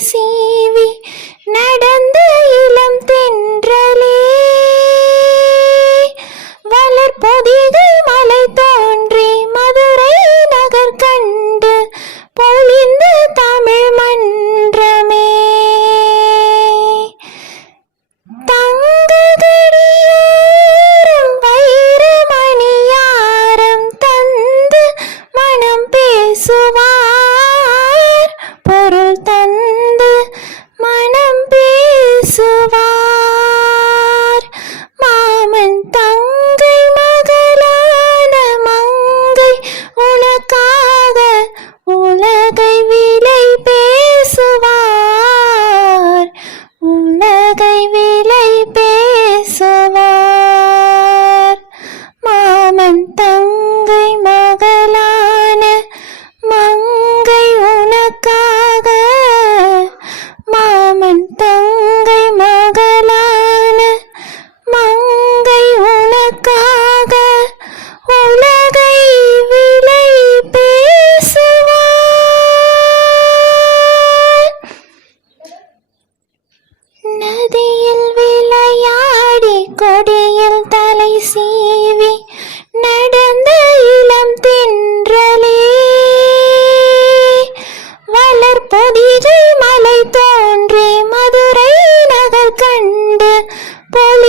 சீவி நட மதியில் விளையாடி கொடியில் தலை சீவி நடந்த இளம் தின்றலே. வளர் பொதிரை மலை தோன்றி மதுரை நகர் கண்டு பொல